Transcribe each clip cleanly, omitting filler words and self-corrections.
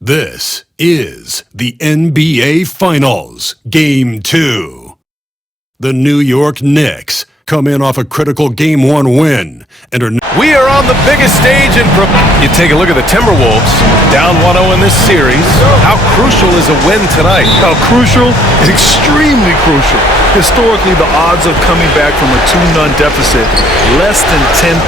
This is the NBA Finals, Game 2. The New York Knicks come in off a critical Game 1 win and are... We are on the biggest stage in... You take a look at the Timberwolves, down 1-0 in this series. How crucial is a win tonight? How crucial? Extremely crucial. Historically, the odds of coming back from a 2-0 deficit, less than 10%.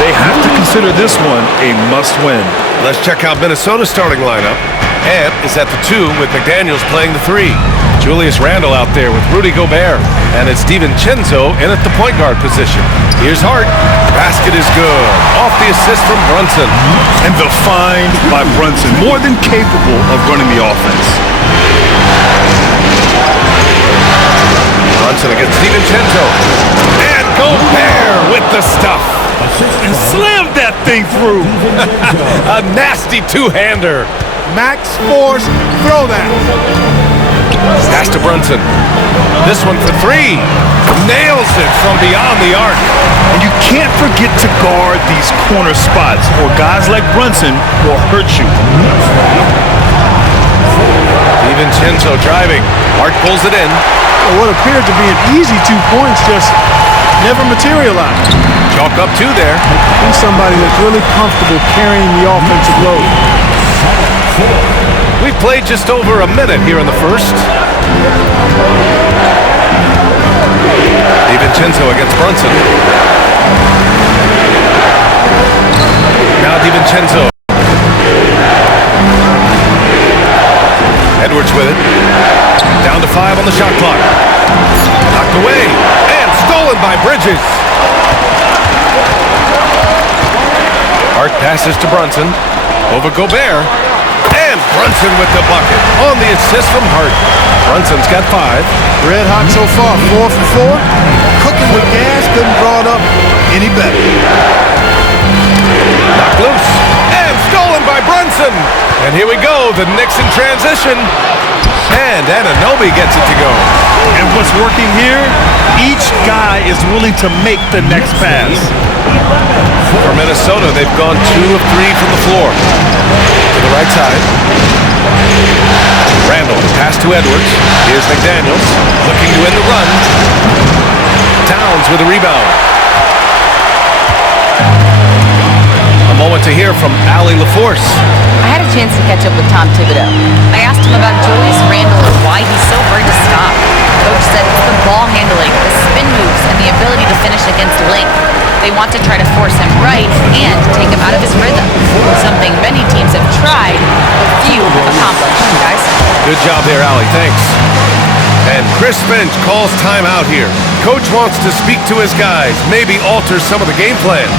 They have to consider this one a must-win. Let's check out Minnesota's starting lineup. Ant is at the 2 with McDaniels playing the 3. Julius Randle out there with Rudy Gobert. And it's DiVincenzo in at the point guard position. Here's Hart. Basket is good. Off the assist from Brunson. And the find by Brunson, more than capable of running the offense. Brunson against DiVincenzo. And Gobert with the stuff. And slammed that thing through. A nasty two-hander. Max Force, throw that. Pass to Brunson. This one for 3. Nails it from beyond the arc. And you can't forget to guard these corner spots, or guys like Brunson will hurt you. DiVincenzo driving. Hart pulls it in. What appeared to be an easy 2 points just never materialized. Chalk up 2 there. He's somebody that's really comfortable carrying the offensive load. We've played just over a minute here in the first. DiVincenzo against Brunson. Now DiVincenzo. Edwards with it. Down to 5 on the shot clock. Knocked away. And stolen by Bridges. Hart passes to Brunson. Over Gobert. And Brunson with the bucket. On the assist from Hart. Brunson's got 5. Red hot so far, 4 for 4. Cooking with gas, couldn't draw it up any better. Knocked loose. And stolen by Brunson. And here we go, the Knicks in transition. And Anunoby gets it to go. And what's working here, each guy is willing to make the next pass. For Minnesota, they've gone 2 of 3 from the floor. To the right side. Randle, pass to Edwards. Here's McDaniels, looking to end the run. Towns with a rebound. A moment to hear from Allie LaForce. I had a chance to catch up with Tom Thibodeau. I asked him about Julius Randle and why he's so hard to stop. Coach said it's the ball handling, the spin moves, and the ability to finish against length. They want to try to force him right and take him out of his rhythm. Something many teams have tried, but few have accomplished. Guys? Good job there, Allie. Thanks. And Chris Finch calls timeout here. Coach wants to speak to his guys, maybe alter some of the game plan.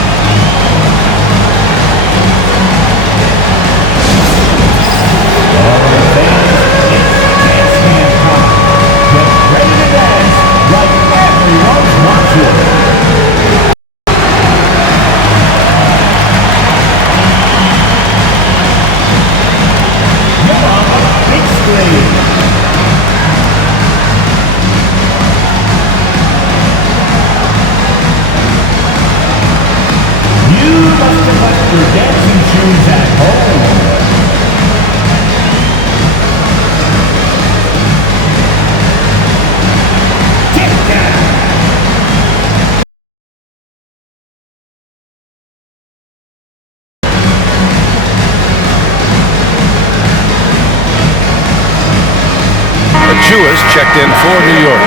Checked in for New York.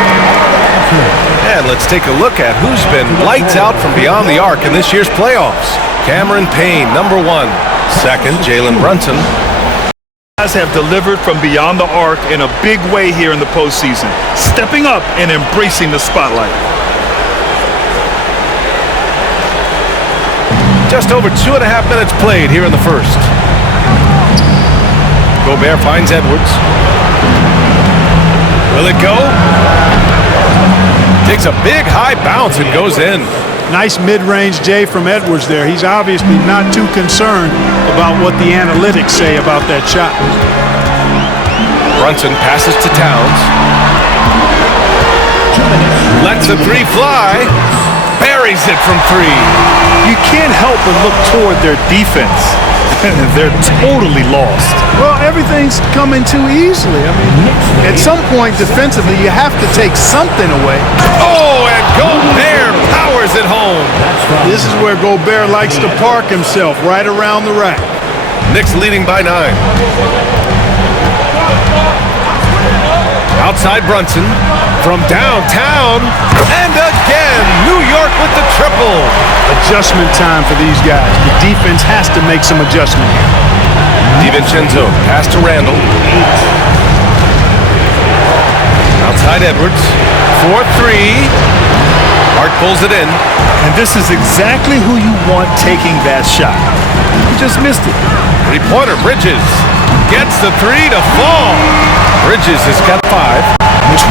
And let's take a look at who's been lights out from beyond the arc in this year's playoffs. Cameron Payne, number 1. Second, Jalen Brunson. Guys have delivered from beyond the arc in a big way here in the postseason, stepping up and embracing the spotlight. Just over 2.5 minutes played here in the first. Gobert finds Edwards. Will it go? Takes a big high bounce and goes in. Nice mid-range J from Edwards there. He's obviously not too concerned about what the analytics say about that shot. Brunson passes to Towns. Lets a 3 fly. Buries it from 3. You can't help but look toward their defense. They're totally lost. Well, everything's coming too easily. I mean, at some point defensively, you have to take something away. Oh, and Gobert powers it home. This is where Gobert likes to park himself, right around the rack. Knicks leading by 9. Outside Brunson from downtown, and again, New York with the triple. Adjustment time for these guys. The defense has to make some adjustment here. DiVincenzo pass to Randall. Outside Edwards for 3. Hart pulls it in. And this is exactly who you want taking that shot. He just missed it. Three-pointer, Bridges gets the 3 to fall. Bridges has got 5.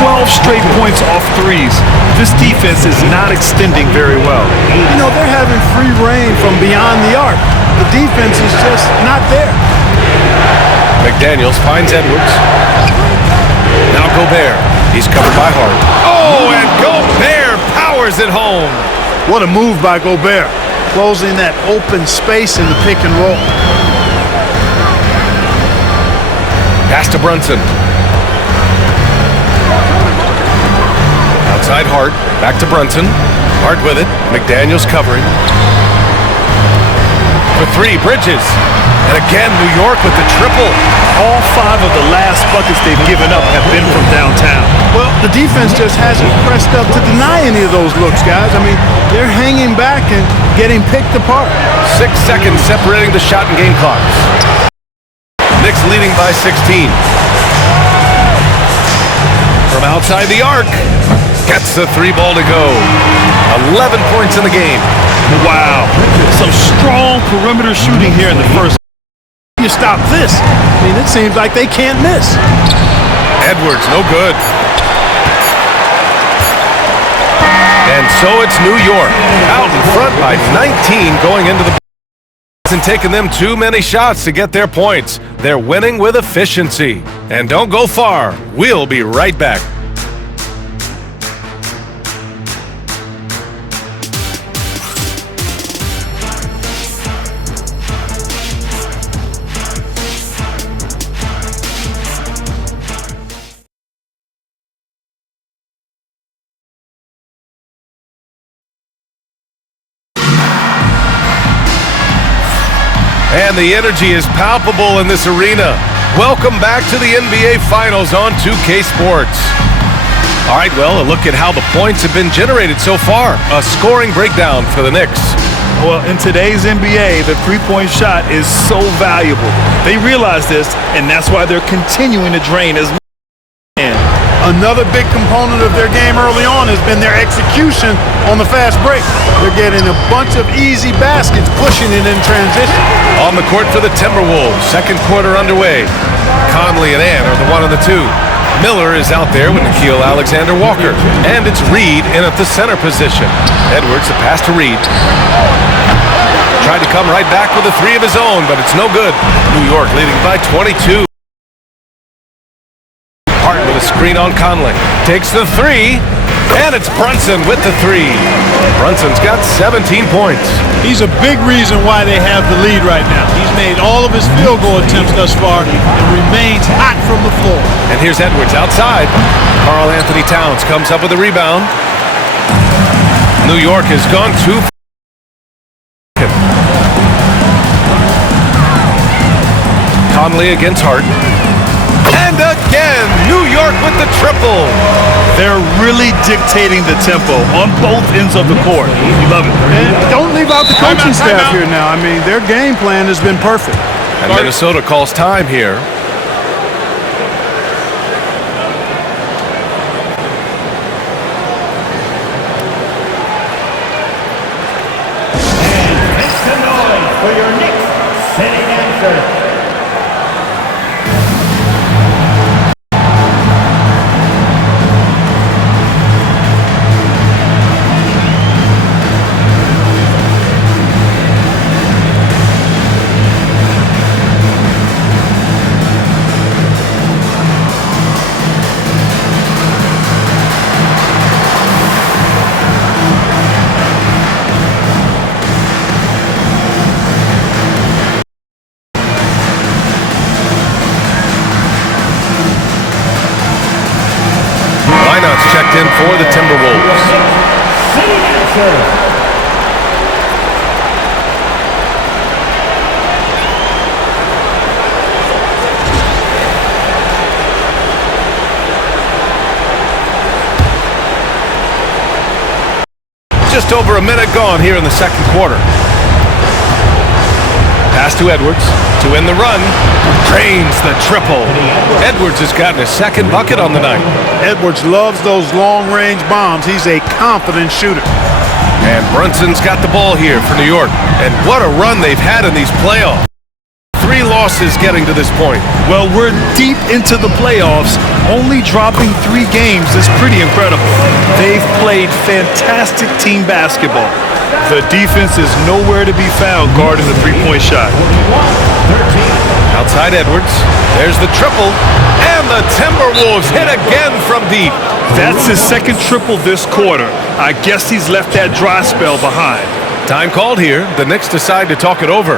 12 straight points off threes. This defense is not extending very well. You know, they're having free reign from beyond the arc. The defense is just not there. McDaniels finds Edwards. Now Gobert. He's covered by Hart. Oh, and Gobert powers it home. What a move by Gobert, closing that open space in the pick and roll. Pass to Brunson. Outside Hart. Back to Brunson. Hart with it. McDaniels covering. For 3, Bridges. And again, New York with the triple. All 5 of the last buckets they've given up have been from downtown. Well, the defense just hasn't pressed up to deny any of those looks, guys. I mean, they're hanging back and getting picked apart. 6 seconds separating the shot and game clocks. Knicks leading by 16. From outside the arc. Gets the 3 ball to go. 11 points in the game. Wow. Some strong perimeter shooting here in the first. You stop this. I mean, it seems like they can't miss. Edwards, no good. And so it's New York out in front by 19 going into the and taking them too many shots to get their points. They're winning with efficiency. And don't go far. We'll be right back. And the energy is palpable in this arena. Welcome back to the NBA Finals on 2K Sports. All right, well, a look at how the points have been generated so far. A scoring breakdown for the Knicks. Well, in today's NBA, the three-point shot is so valuable. They realize this, and that's why they're continuing to drain as much as they can. Another big component of their game early on has been their execution on the fast break. They're getting a bunch of easy baskets, pushing it in transition. On the court for the Timberwolves, second quarter underway. Conley and Ann are the 1 and the 2. Miller is out there with Nickeil Alexander-Walker. And it's Reed in at the center position. Edwards, the pass to Reed. Tried to come right back with a 3 of his own, but it's no good. New York leading by 22. Hart with a screen on Conley. Takes the 3, and it's Brunson with the 3. Brunson's got 17 points. He's a big reason why they have the lead right now. He's made all of his field goal attempts thus far and remains hot from the floor. And here's Edwards outside. Karl Anthony Towns comes up with a rebound. New York has gone too far. Conley against Hart. And again, New York with the triple. They're really dictating the tempo on both ends of the court. You love it. And don't leave out the coaching staff here now. I mean, their game plan has been perfect. And Minnesota calls time here. Make some noise for your Knicks sitting answer. Just over a minute gone here in the second quarter. Pass to Edwards to end the run. Drains the triple. Edwards has gotten his second bucket on the night. Edwards loves those long-range bombs. He's a confident shooter. And Brunson's got the ball here for New York. And what a run they've had in these playoffs. 3 losses getting to this point. Well, we're deep into the playoffs. Only dropping 3 games is pretty incredible. They've played fantastic team basketball. The defense is nowhere to be found guarding the three-point shot. Outside Edwards. There's the triple. And the Timberwolves hit again from deep. That's his second triple this quarter. I guess he's left that dry spell behind. Time called here. The Knicks decide to talk it over.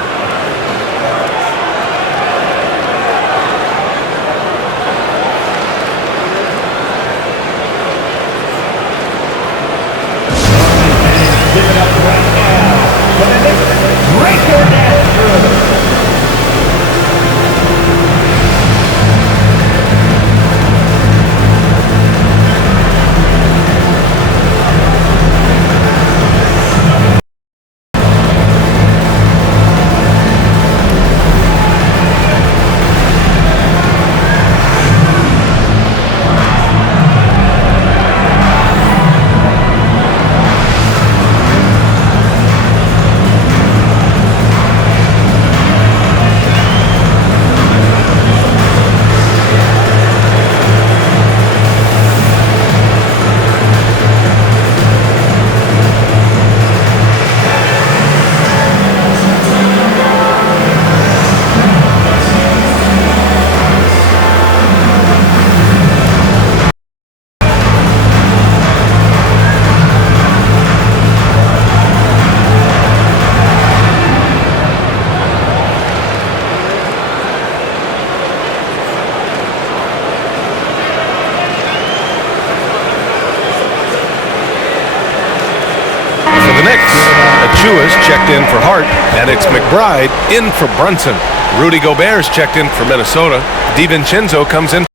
Checked in for Hart, and it's McBride in for Brunson. Rudy Gobert's checked in for Minnesota. DiVincenzo comes in.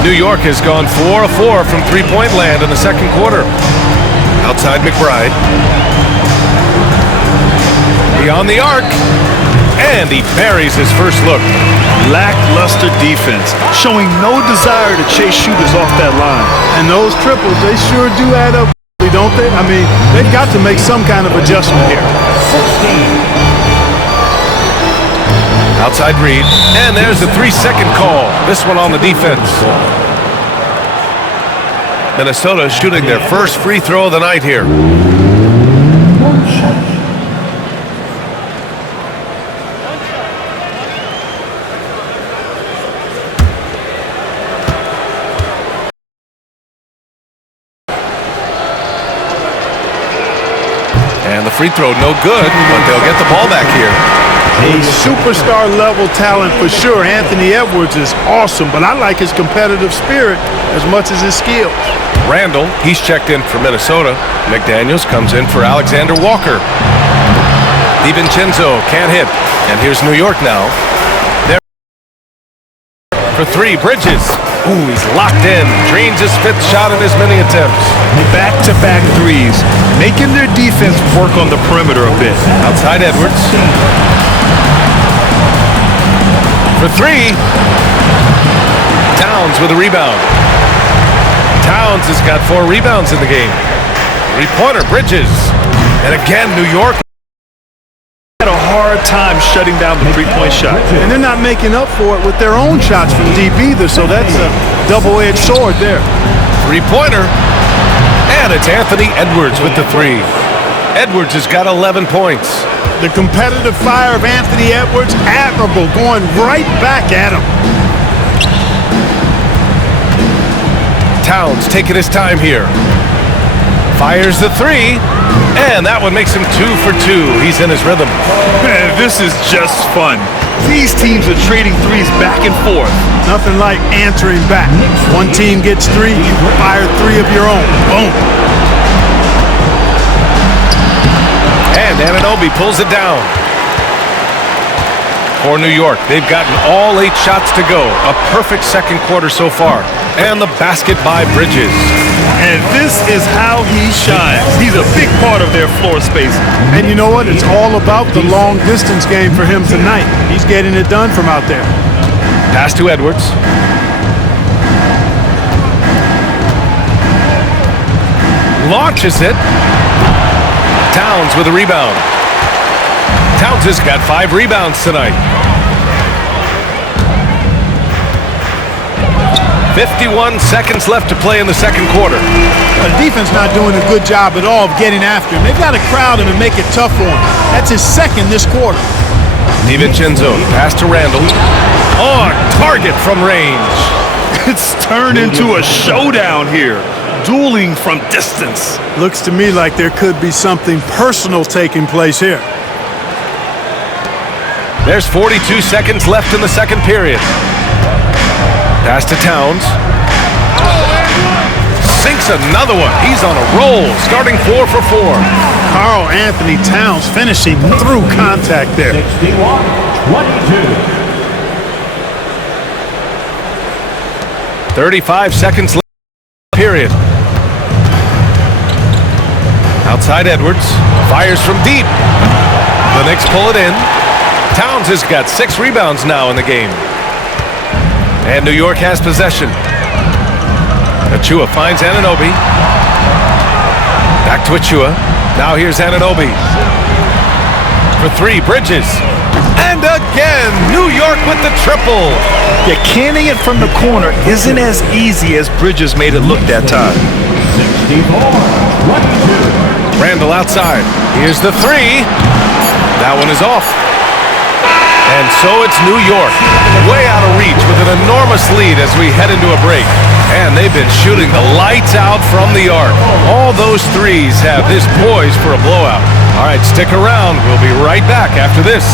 New York has gone 4 of 4 from three-point land in the second quarter. Outside McBride. Beyond the arc, and he buries his first look. Lackluster defense, showing no desire to chase shooters off that line. And those triples, they sure do add up, don't they? I mean, they've got to make some kind of adjustment here. 16. Outside Reed, and there's the 3-second call. This one on the defense. Minnesota shooting their first free throw of the night here. And the free throw no good, but they'll get the ball back here. A superstar level talent for sure. Anthony Edwards is awesome, but I like his competitive spirit as much as his skills. Randall, he's checked in for Minnesota. McDaniels comes in for Alexander Walker. DiVincenzo can't hit. And here's New York now. There for 3, Bridges. Ooh, he's locked in. Drains his 5th shot in as many attempts. Back-to-back threes, making their defense work on the perimeter a bit. Outside Edwards. For 3. Towns with a rebound. Towns has got 4 rebounds in the game. 3-pointer, Bridges. And again, New York had a hard time shutting down the three-point shot. And they're not making up for it with their own shots from deep either, so that's a double-edged sword there. 3-pointer. And it's Anthony Edwards with the 3. Edwards has got 11 points. The competitive fire of Anthony Edwards, admirable, going right back at him. Towns taking his time here. Fires the 3, and that one makes him 2 for 2. He's in his rhythm. Man, this is just fun. These teams are trading threes back and forth. Nothing like answering back. One team gets 3, you fire 3 of your own. Boom. And Anunoby pulls it down. For New York, they've gotten all 8 shots to go. A perfect second quarter so far. And the basket by Bridges. And this is how he shines. He's a big part of their floor space. And you know what? It's all about the long distance game for him tonight. He's getting it done from out there. Pass to Edwards. Launches it. Towns with a rebound. Towns has got 5 rebounds tonight. 51 seconds left to play in the second quarter. The defense not doing a good job at all of getting after him. They've got to crowd him and make it tough for him. That's his second this quarter. DiVincenzo, pass to Randall. Oh, a target from range. It's turned into a showdown here. Dueling from distance. Looks to me like there could be something personal taking place here. There's 42 seconds left in the second period. Pass to Towns. Sinks another one. He's on a roll, starting 4 for 4. Karl Anthony Towns finishing through contact there. 61-22. 35 seconds left in the period. Outside Edwards. Fires from deep. The Knicks pull it in. Towns has got 6 rebounds now in the game. And New York has possession. Achua finds Anunoby. Back to Achua. Now here's Anunoby. For 3, Bridges. And again, New York with the triple. Yeah, canning it from the corner isn't as easy as Bridges made it look that time. 64-22. Randall outside. Here's the 3. That one is off. And so it's New York, way out of reach with an enormous lead as we head into a break. And they've been shooting the lights out from the arc. All those threes have this poised for a blowout. All right, stick around. We'll be right back after this.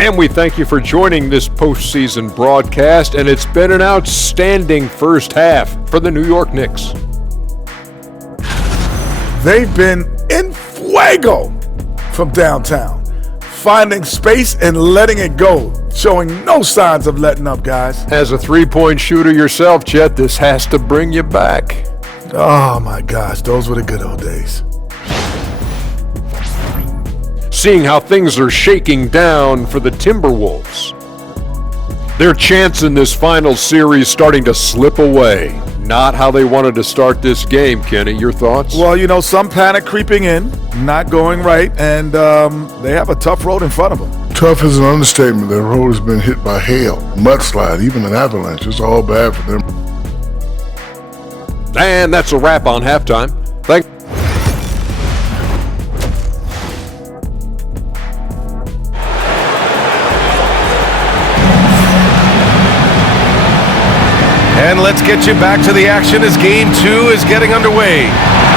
And we thank you for joining this postseason broadcast, and it's been an outstanding first half for the New York Knicks. They've been in fuego from downtown, finding space and letting it go, showing no signs of letting up, guys. As a three-point shooter yourself, Chet, this has to bring you back. Oh my gosh, those were the good old days. Seeing how things are shaking down for the Timberwolves. Their chance in this final series starting to slip away. Not how they wanted to start this game, Kenny. Your thoughts? Well, you know, some panic creeping in, not going right, and they have a tough road in front of them. Tough is an understatement. Their road has been hit by hail, mudslide, even an avalanche. It's all bad for them. And that's a wrap on halftime. And let's get you back to the action as Game 2 is getting underway.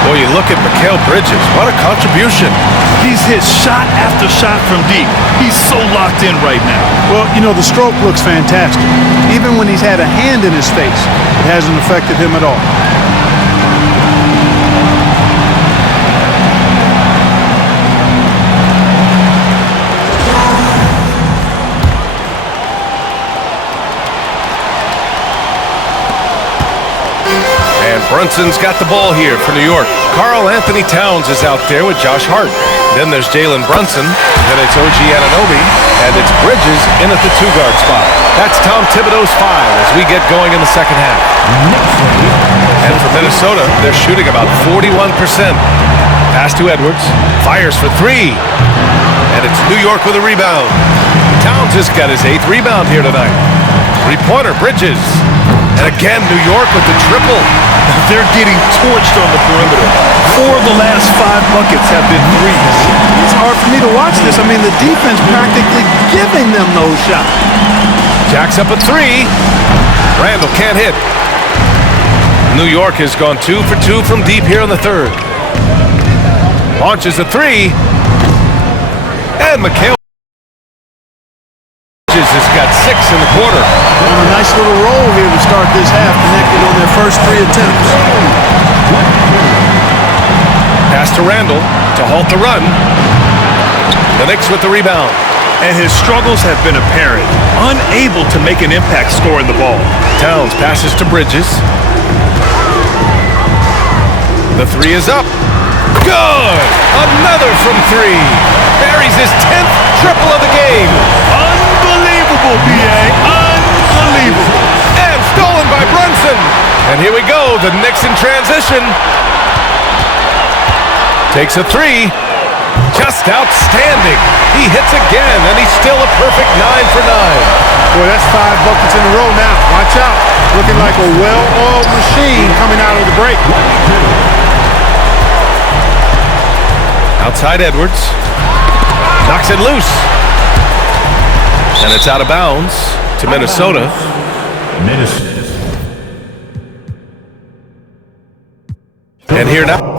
Boy, you look at Mikal Bridges. What a contribution. He's hit shot after shot from deep. He's so locked in right now. Well, you know, the stroke looks fantastic. Even when he's had a hand in his face, it hasn't affected him at all. Brunson's got the ball here for New York. Karl Anthony Towns is out there with Josh Hart. Then there's Jalen Brunson. Then it's OG Anunoby. And it's Bridges in at the 2-guard spot. That's Tom Thibodeau's 5 as we get going in the second half. And for Minnesota, they're shooting about 41%. Pass to Edwards. Fires for 3. And it's New York with a rebound. Towns has got his 8th rebound here tonight. 3-pointer, Bridges. And again, New York with the triple. They're getting torched on the perimeter. 4 of the last 5 buckets have been threes. It's hard for me to watch this. I mean, the defense practically giving them those shots. Jacks up a 3. Randall can't hit. New York has gone 2 for 2 from deep here in the third. Launches a three. And Mikal has got 6 in the quarter. On a nice little roll here to start this half, connected on their first 3 attempts. Pass to Randall to halt the run. The Knicks with the rebound. And his struggles have been apparent. Unable to make an impact scoring the ball. Towns passes to Bridges. The three is up. Good! Another from 3. Buries his 10th triple of the game. Unbelievable, B.A. Unbelievable. And stolen by Brunson. And here we go, the Knicks in transition. Takes a 3. Just outstanding. He hits again, and he's still a perfect 9 for 9. Boy, that's 5 buckets in a row now. Watch out. Looking like a well-oiled machine coming out of the break. Outside Edwards. Knocks it loose. And it's out of bounds to Minnesota. And here now.